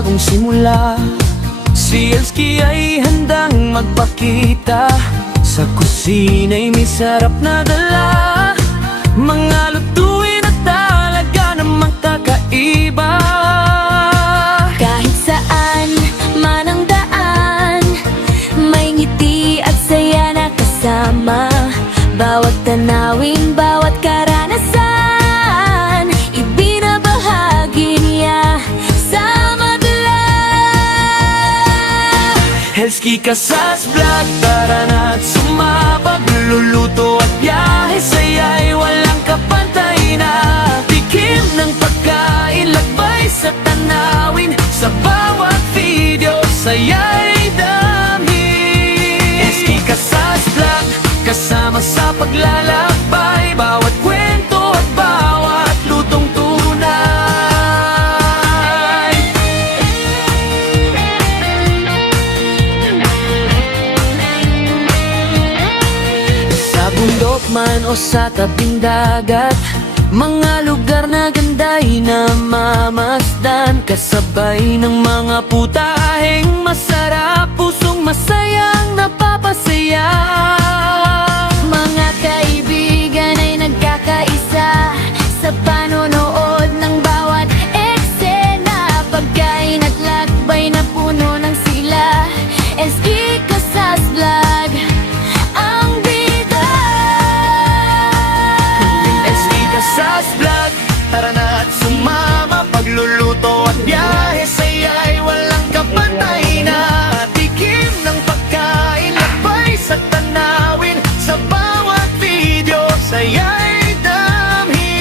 bagong simula. Si Elski ay handang magpakita. Sa kusina'y may sarap na dala. Mga lutuin na talaga namang kakaiba. Kahit saan man ang daan, may ngiti at saya na kasama. Bawat tanawin, bawat karanasan, ibinabahagi niya sa madla. Elski Casas Vlog, tara na't sumabog. Luluto at biyahe, saya'y walang kapantay na. Tikim ng pagkain, lakbay sa tanawin. Sa bawat video, saya'y dami. Elski Casas Vlog, kasama sa paglalakbay. Bawat kwento at bawat lutong tunay. Sa bundok man o sa tabing dagat, mga lugar na ganda'y namamasdan. Kasabay ng mga putaheng masarap, pusong masayang napapasaya. Mga kaibigan ay nagkakaisa sa panonood ng bawat eksena. Pagkain at lakbay na puno ng sila. Elski Casas Vlog ang bida. Elski Casas Vlog, tara na at sumama. Pagluluto at biyahe, saya'y walang kapantay na. Tikim ng pagkain, lakbay sa tanawin. Sa bawat video, saya'y damhi.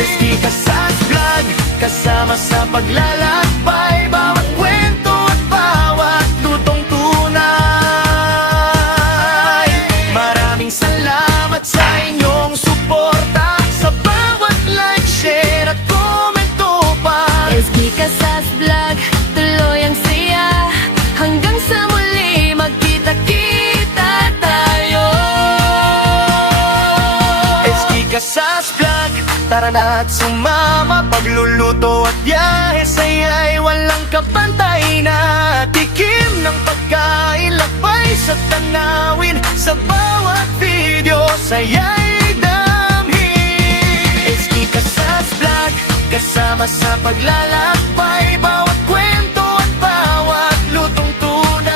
Elski Casas Vlog, kasama sa paglalakbay. Bawat kwento at bawat lutong tunay. Maraming salamat sa inyong suporta. Sa bawat like, share at komento pa. Elski Casas Vlog, tuloy ang saya. Hanggang sa muli, magkita-kita tayo. Elski Casas Vlog, tara na at sumama. Pagluluto at biyahe, saya'y walang kapantay na. Tikim ng pagkain, lakbay sa tanawin. Sa bawat video, saya'y damhi. Elski Casas Vlog, kasama sa paglalakbay. Bawat kwento at bawat lutong tunay.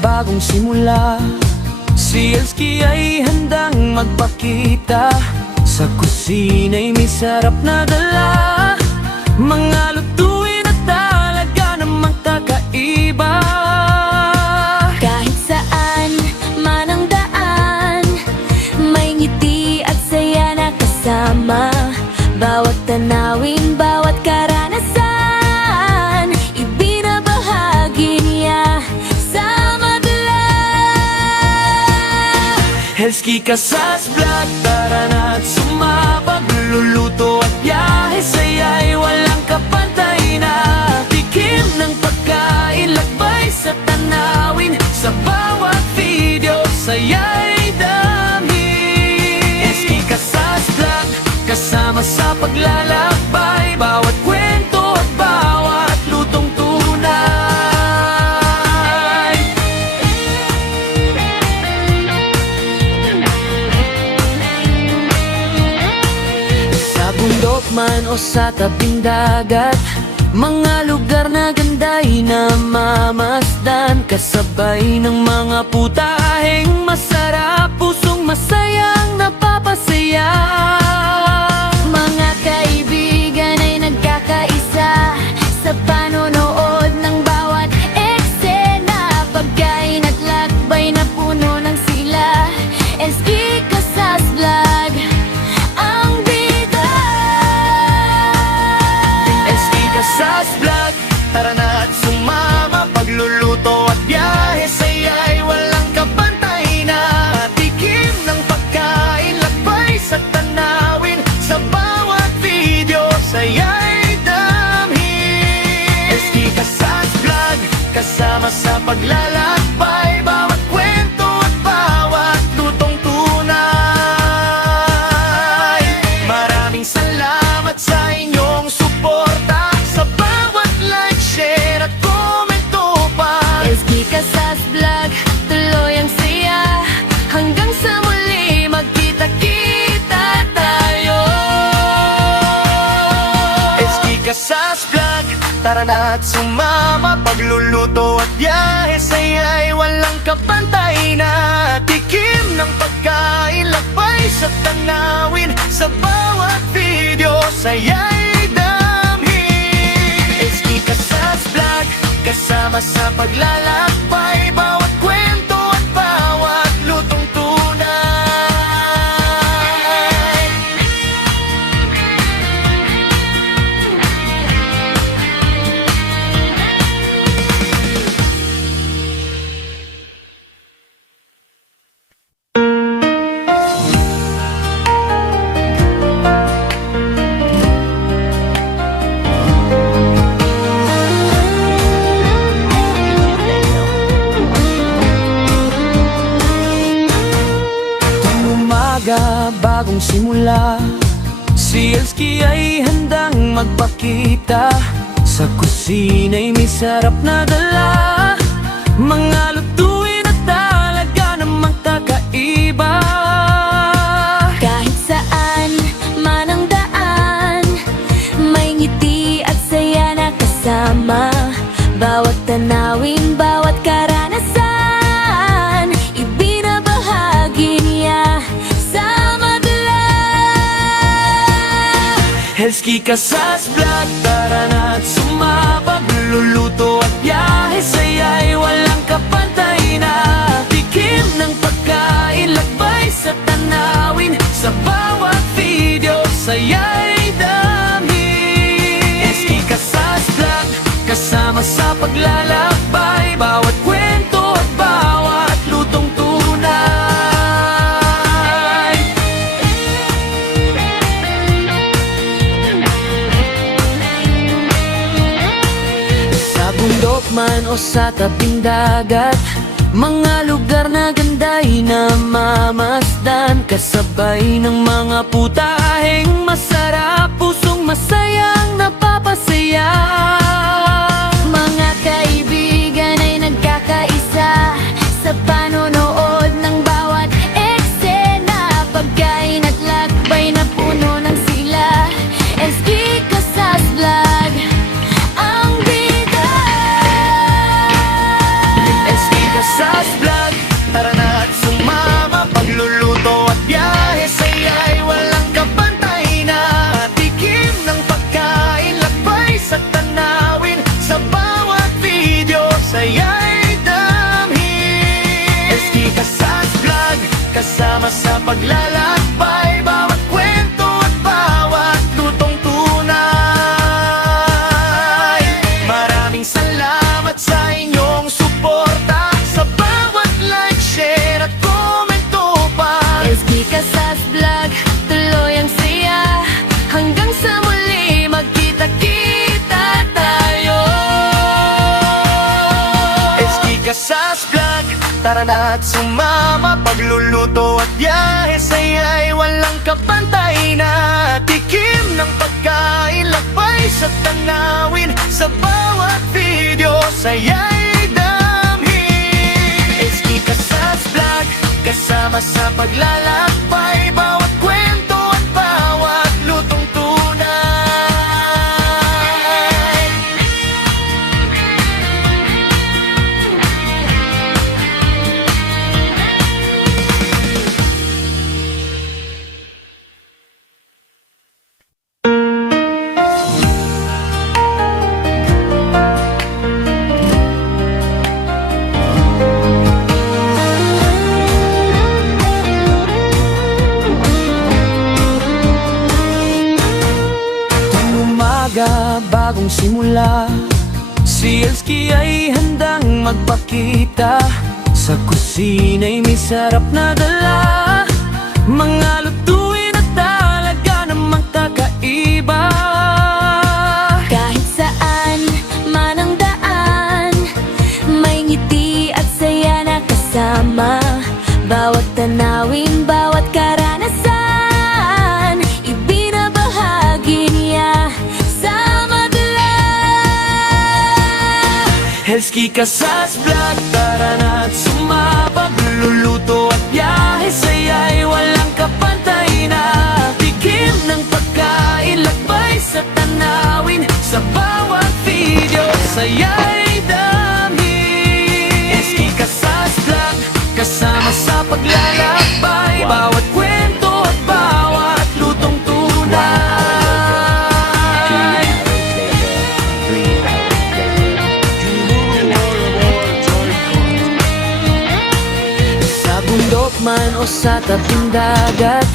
Bagong simula. Si Elski ay handang magpakita. Sa kusina'y may sarap na dala. Mga lutuin na talaga namang kakaiba. Kahit saan man ang daan, may ngiti at saya na kasama. Bawat tanawin, bawat karanasan, ibinabahagi niya sa madla. Elski Casas Vlog, tara na at sumabog. Luluto at biyahe, saya'y walang kapantay na. Tikim ng pagkain, lakbay sa tanawin. Sa bawat video, saya'y dami. Elski Casas Vlog, kasama sa paglalakbay. Bawat kwento at bawat lutong tunay. Sa bundok man o sa tabing dagat, mga lugar na ganda'y namamasdan. Kasabay ng mga putaheng masarap, pusong masayang napapasaya. Mga kaibigan ay nagkakaisa sa panonood ng bawat eksena. Pagkain at lakbay na puno ng sila. Elski Casas Vlog ang bida. Elski Casas tara na at sumama. Pagluluto at biyahe sa'yo'y walang kapantay na. Tikim ng pagkain, lakbay sa tanawin. Sa bawat video sa'yo'y damhin. Eski Casas Vlog, kasama sa paglalakbay. Bawat kwento at bawat lutong tunay. Bagong simula, si Elski ay handang magpakita. Sa kusina'y may sarap na dala, mga lutuin at talaga namang kakaiba. Kahit saan man ang daan, may ngiti at saya na kasama. Bawat tanawin, bawat karanasan, ibinabahagi niya sa madla. Elski Casas Vlog, tara na at sumabag. Luluto at biyahe sa'yo'y walang kapantay na. Tikim ng pagkain, lakbay sa tanawin. Sa bawat video sa'yo'y damhin. Elski Casas Vlog, kasama sa paglalakbay. Bawat kwento at bawat lutong tunay. Sa bundok man o sa tabing dagat, mga lugar na ganda'y namamasdan. Kasabay ng mga putaheng masarap, pusong masayang napapasaya. Mga kaibigan ay nagkakaisa sa panonood ng bawat eksena. Pagkain at lakbay na puno ng sila. Elski Casas Vlog ang bida. Elski Casas Vlog, tara na at sumama. Pagluluto at biyahe sa'yo'y walang kapantay na. Tikim ng pagkain, lakbay sa tanawin. Sa bawat video sa'yo'y damhin. Elski Casas Vlog, kasama sa paglalakbay. Bawat kwento at bawat lutong tunay. Maraming salamat sa inyong suporta. Sa bawat like, share at komento pa. Elski Casas Vlog, tuloy ang saya. Hanggang sa muli, magkita-kita tayo. Elski Casas Vlog, tara na at sumama. Pagluluto at biyahe sa'yo'y walang kapantay na. Tikim ng pagkain, lakbay sa tanawin. Sa bawat video sa'yo'y damhin. Elski Casas Vlog, kasama sa paglalakbay. Bawat kwento at bawat lutong tunay. Bagong simula, si Elski ay handang magpakita. Sa kusina'y may sarap na dala, mga lutuin at talaga namang kakaiba. Kahit saan man ang daan, may ngiti at saya na kasama. Bawat tanawin, bawat karanasan, ibinabahagi niya sa madla. Elski Casas Vlog, tara na at sumabag. Luluto at biyahe sa'yo'y walang kapantay na. Tikim ng pagkain, lakbay sa tanawin. Sa bawat video sa tabing dagat,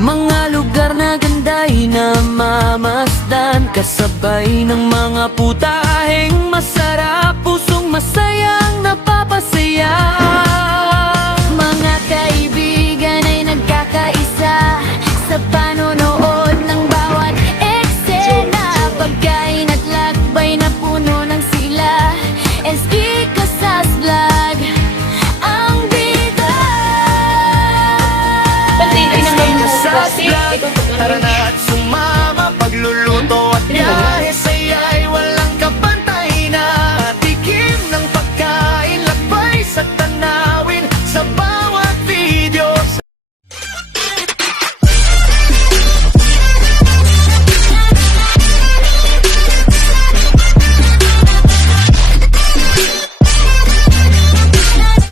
mga lugar na ganda'y namamasdan, kasabay ng mga putaheng masarap, pusong masayang napapasaya. Mga kaibigan ay nagkakaisa sa panonood ng bawat eksena, pagkain at lakbay na puno ng sila. SB Casas Vlog ang bida. Sa vlog, tara na at sumama. Pagluluto